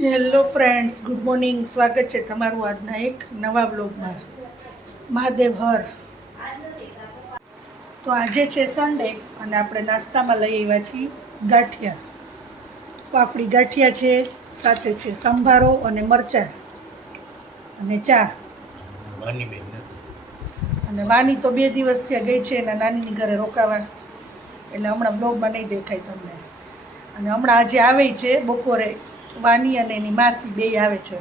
Hello friends, good morning. સ્વાગત છે તમારું આજના એક નવા બ્લોગમાં. મહાદેવ હર. તો આજે છે સન્ડે અને આપણે નાસ્તામાં લઈ આવ્યા છીએ ગાંઠિયા. ફાફડી ગાંઠિયા છે, સાથે છે સંભારો અને મરચાં અને ચા. અને વાની તો 2 દિવસ થયા ગઈ છે એના નાનીની ઘરે રોકાવા, એટલે હમણાં બ્લોગમાં નહીં દેખાય તમને. અને હમણાં આજે આવે છે બપોરે વાની અને એની માસી બે આવે છે.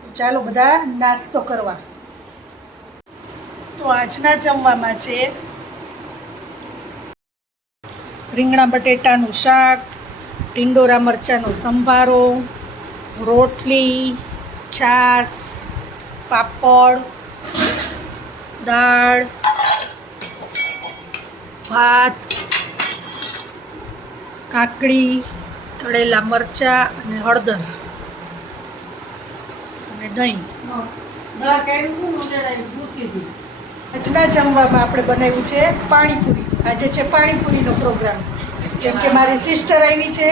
તો ચાલો બધા નાસ્તો કરવા. તો આજના જમવામાં છે રીંગણા બટેટાનું શાક, ટીંડોરા મરચાંનો સંભારો, રોટલી, છાશ, પાપડ, દાળ, ભાત, કાકડી, તળેલા મરચાં અને હળદર અને દહીં. આજના જમવામાં આપણે બનાવ્યું છે પાણીપુરી. આજે છે પાણીપુરીનો પ્રોગ્રામ, કેમ કે મારી સિસ્ટર આવી છે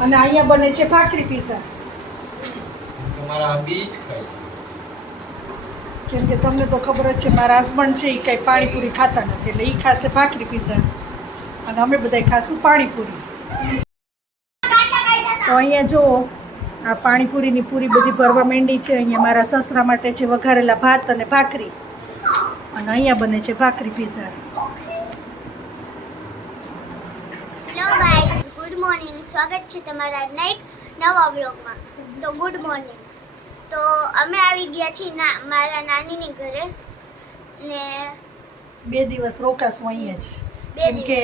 અને અહીંયા બને છે ભાખરી પીઝા. કેમ કે તમને તો ખબર જ છે મારા હસબન્ડ છે એ કંઈ પાણીપુરી ખાતા નથી, એટલે એ ખાશે ભાખરી પીઝા અને અમે બધા ખાશું પાણીપુરી. તો અહીંયા જો આ પાણીપુરીની પૂરી બધી ભરવા માંડી છે. અહીંયા મારા સસરા માટે છે વઘારેલા ભાત અને ભાખરી, અને અહીંયા બને છે ભાખરી pizza. Hello guys, good morning. સ્વાગત છે તમારા આજના એક નવા વ્લોગમાં. તો ગુડ મોર્નિંગ. તો અમે આવી ગયા છીએ મારા નાનીની ઘરે ને 2 દિવસ રોકાશું અહીંયા જ, બે કેમ કે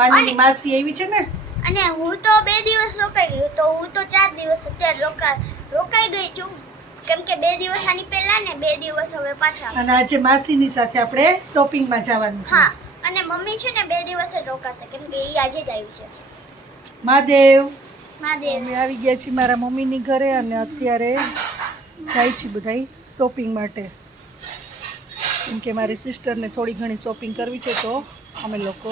વાનીની માસી આવી છે ને. અને હું તો 2 દિવસ રોકાઈ ગઈ, તો હું તો 4 દિવસ અત્યારે રોકાઈ ગઈ છું, કેમ કે 2 દિવસ આની પહેલા ને 2 દિવસ હવે પાછા. અને આજે માસીની સાથે આપણે શોપિંગમાં જવાનું છે. હા, અને મમ્મી છે ને 2 દિવસ જ રોકાશે, કેમ કે એ આજે જ આવી છે. મહાદેવ. મહાદેવ. અમે આવી ગયા છીએ મારા મમ્મીની ઘરે અને અત્યારે જાય છે બધાય શોપિંગ માટે, કેમ કે મારી સિસ્ટરને થોડી ઘણી શોપિંગ કરવી છે, તો અમે લોકો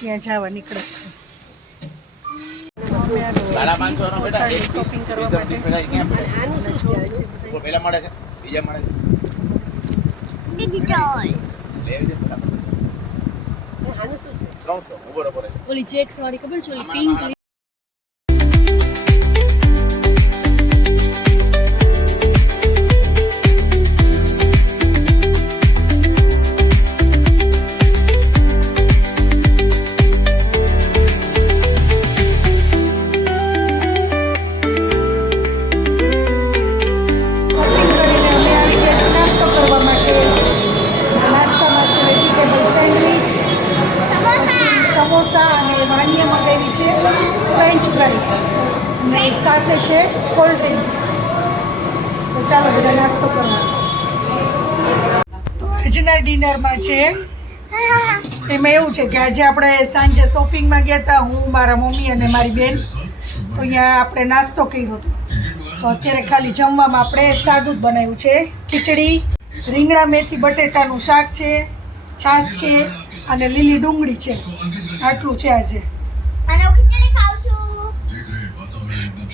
ત્યાં જવા નીકળે છે. શોપિંગ કરવા માટે ઓલી ચેક્સ વાળી ખબર છે, ઓલી પિંક. સમોસા અને વાનિયા મંગાવી છે ફ્રેન્ચ ફ્રાઈસ અને સાથે છે કોલ્ડ ડ્રિંક્સ. તો ચાલો બધા નાસ્તો કરવા. તો આજના ડિનરમાં છે એમાં એવું છે કે આજે આપણે સાંજે શોપિંગમાં ગયા હતા, હું, મારા મમ્મી અને મારી બેન. તો અહીંયા આપણે નાસ્તો કર્યો હતો. તો અત્યારે ખાલી જમવામાં આપણે સાદું જ બનાવ્યું છે. ખીચડી, રીંગણા મેથી બટેટાનું શાક છે, છાશ છે અને લીલી ડુંગળી છે. આટલું છે આજે. અને હું ખીચડી ખાઉં છું.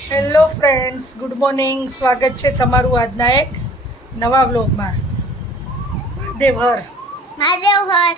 Hello friends, good morning. સ્વાગત છે તમારું આજના એક નવા વ્લોગમાં. મહાદેવ હર. મહાદેવ હર.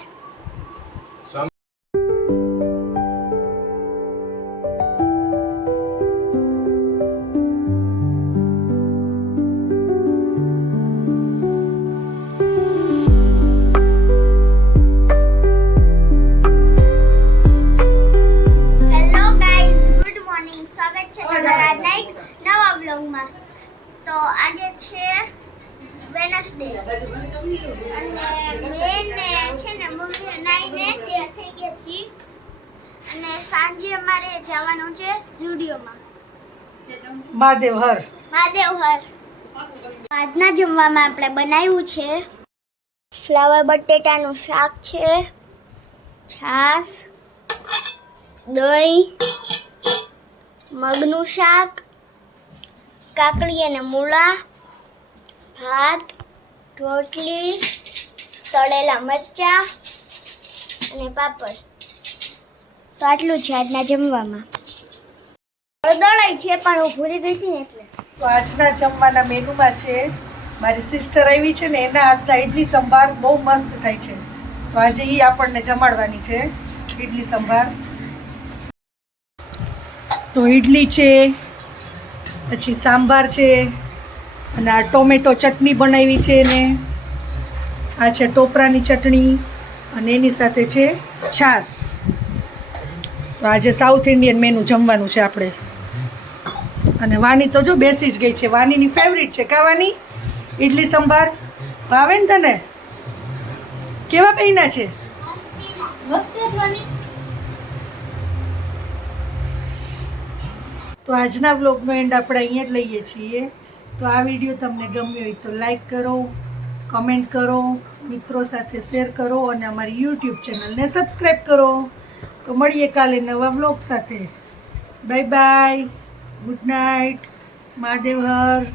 તો આજે છે વેનસડે અને બેન છે ને મમ્મી નાઈને તૈયાર થઈ ગયા છીએ અને સાંજે અમારે જવાનું છે સ્ટુડિયોમાં. મહાદેવ હર. મહાદેવ હર. આજના જમવામાં આપણે બનાવ્યું છે ફ્લાવર બટેટાનું શાક છે, છાશ, દહીં, મગનું શાક, કાકડી અને મૂળા, ભાત, રોટલી, તળેલા મરચાં અને પાપડ. તો આટલું છે આજના જમવામાં. દળાઈ છે પણ હું ભૂલી ગઈ હતી ને એટલે. તો આજના જમવાના મેનુમાં છે મારી સિસ્ટર આવી છે ને એના હાથના ઇડલી સંભાર બહુ મસ્ત થાય છે. તો આજે એ આપણને જમાડવાની છે ઇડલી સંભાર. તો ઇડલી છે, પછી સાંભાર છે, અને આ ટોમેટો ચટણી બનાવી છે ને આ છે ટોપરાની ચટણી, અને એની સાથે છે છાશ. તો આજે સાઉથ ઇન્ડિયન મેનુ જમવાનું છે આપણે. અને વાની તો જો બેસી જ ગઈ છે. વાનીની ફેવરિટ છે કા વાની? ઇડલી સંભાર ભાવે ને તને? કેવા બન્યા છે? મસ્ત છે સ્વાની. તો આજના વ્લોગનો એન્ડ આપણે અહીંયા જ લઈએ છીએ. તો આ વિડીયો તમને ગમ્યો હોય તો લાઈક કરો, કમેન્ટ કરો, મિત્રો સાથે શેર કરો અને અમારી યુટ્યુબ ચેનલને સબસ્ક્રાઈબ કરો. તો મળીએ કાલે નવા વ્લોગ સાથે. Bye bye, good night, Mahadev હર.